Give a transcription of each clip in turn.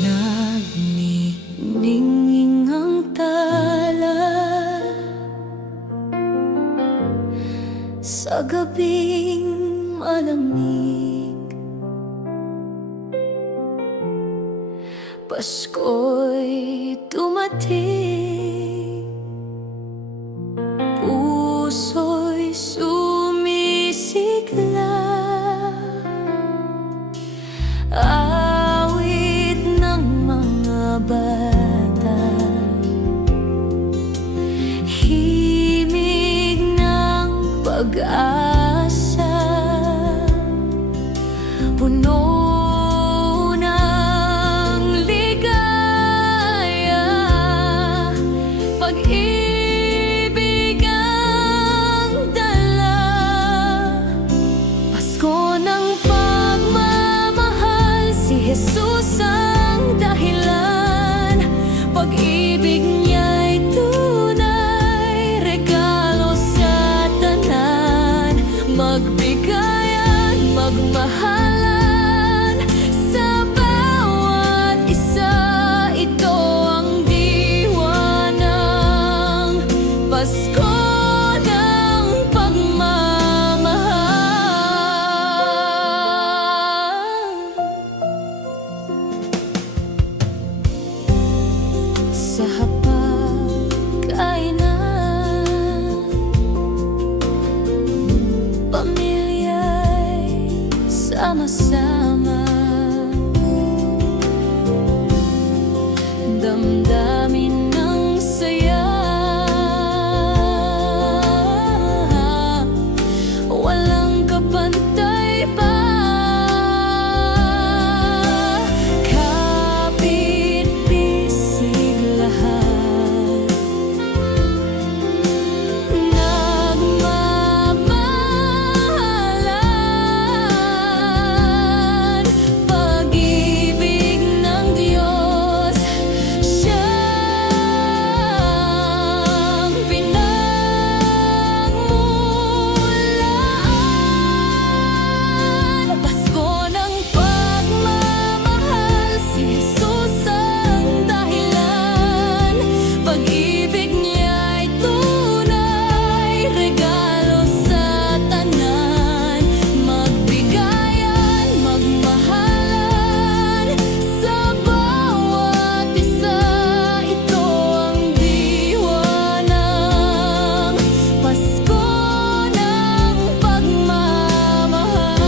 Nagniningning ang tala sa gabing malamig. Pasko'y dumating, puso'y sumisigla. Awit ng mga bata, himig ng pag-asa, puno ng ligaya, pag-ibig ang dala. Pasko ng pagmamahal, si Jesus ang dahilan. Pag-ibig niya'y tunay, regalo sa tanan. Magbigayan, magmahalan, sa bawat isa. Ito ang diwa ng Pasko ng pagmamahal. Sa hapag-kainan, pamilya'y sama-sama, damdamin ng saya. Walang kapantay pa, kapit-bisig lahat, nagmamahalan. Pag-ibig ng Diyos, siyang pinagmulan. Pasko ng pagmamahal, si Jesus ang dahilan. Pag-ibig niya'y tunay, regalo sa tanan. Magbigayan, magmahalan, sa bawat isa. Ito ang diwa ng Pasko ng pagmamahal.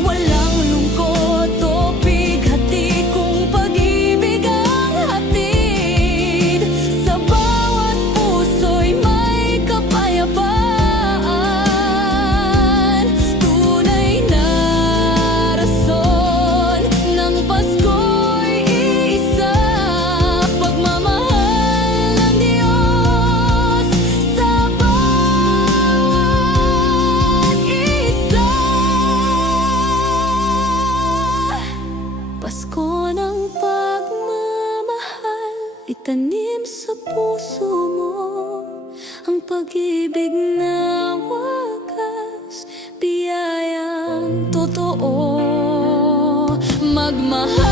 Walang lungkot o bighati kung pag-ibig ang hatid. Sa bawat puso'y may kapayapaan. Tunay na rason ng Pasko'y iisa. Pagmamahal ng Diyos sa bawat isa. Pasko ng pagmamahal, itanim sa puso mo ang pag-ibig na wagas, biyayang totoo. Magmahal